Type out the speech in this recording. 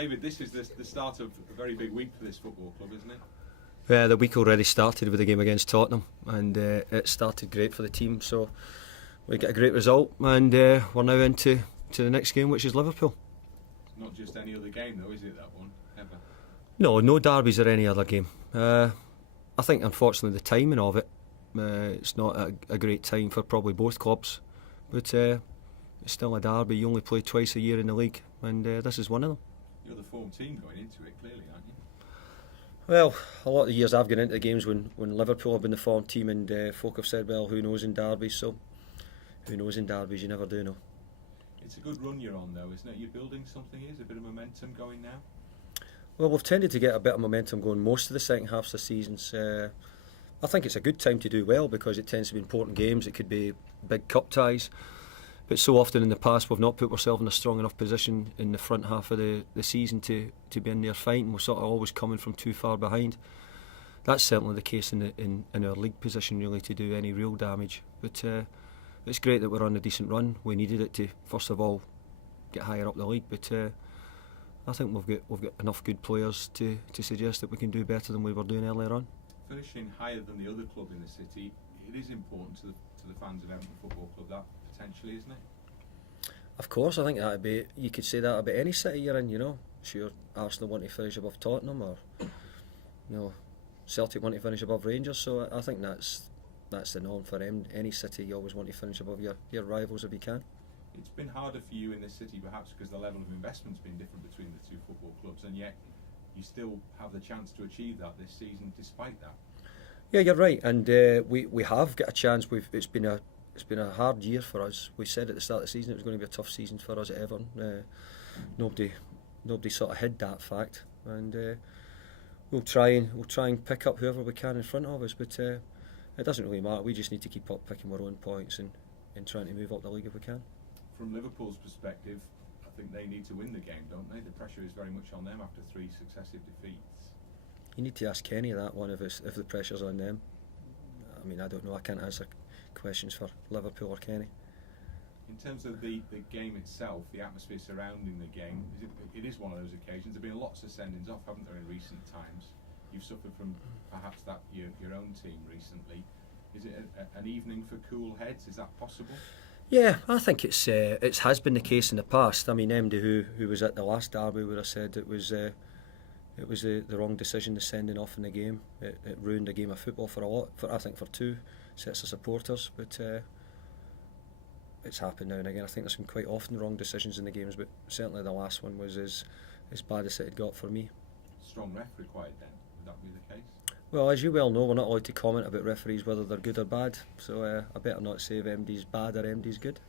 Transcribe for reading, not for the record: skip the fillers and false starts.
David, this is the start of a very big week for this football club, isn't it? Yeah, the week already started with the game against Tottenham, and it started great for the team. So we get a great result, and we're now into the next game, which is Liverpool. It's not just any other game, though, is it? That one ever? No derbies or any other game. I think, unfortunately, the timing of it, it's not a great time for probably both clubs, but it's still a derby. You only play twice a year in the league, and this is one of them. You're the form team going into it, clearly, aren't you? Well, a lot of the years I've gone into the games when Liverpool have been the form team, and folk have said, well, who knows in derbies, so who knows in derbies, you never do know. It's a good run you're on, though, isn't it? You're building something, is a bit of momentum going now? Well, we've tended to get a bit of momentum going most of the second half of the seasons. I think it's a good time to do well because it tends to be important games. It could be big cup ties. But so often in the past we've not put ourselves in a strong enough position in the front half of the season to be in there fighting. We're sort of always coming from too far behind. That's certainly the case in our league position, really, to do any real damage. But it's great that we're on a decent run. We needed it to, first of all, get higher up the league. But I think we've got enough good players to suggest that we can do better than we were doing earlier on. Finishing higher than the other club in the city, it is important to the fans of Everton Football Club, that potentially, isn't it? Of course, I think that'd be. You could say that about any city you're in. You know, sure, Arsenal want to finish above Tottenham, or Celtic want to finish above Rangers. So I think that's the norm for any city. You always want to finish above your rivals if you can. It's been harder for you in this city, perhaps because the level of investment's been different between the two football clubs, and yet you still have the chance to achieve that this season, despite that. Yeah, you're right, and we have got a chance. It's been a hard year for us. We said at the start of the season it was going to be a tough season for us at Everton. Nobody sort of hid that fact, and we'll try and pick up whoever we can in front of us. But it doesn't really matter. We just need to keep up picking our own points and trying to move up the league if we can. From Liverpool's perspective, I think they need to win the game, don't they? The pressure is very much on them after 3 successive defeats. You need to ask Kenny that one if the pressure's on them. I mean, I don't know. I can't answer questions for Liverpool or Kenny. In terms of the game itself, the atmosphere surrounding the game, it is one of those occasions. There have been lots of sendings off, haven't there, in recent times? You've suffered from perhaps that your own team recently. Is it an evening for cool heads? Is that possible? Yeah, I think it has been the case in the past. I mean, MD, who was at the last derby, would have said it was the wrong decision, the sending off in the game. It ruined a game of football I think for 2 sets of supporters. But it's happened now and again. I think there's been quite often wrong decisions in the games, but certainly the last one was as bad as it had got for me. Strong ref required then, would that be the case? Well, as you well know, we're not allowed to comment about referees whether they're good or bad, so I better not say if MD's bad or MD's good.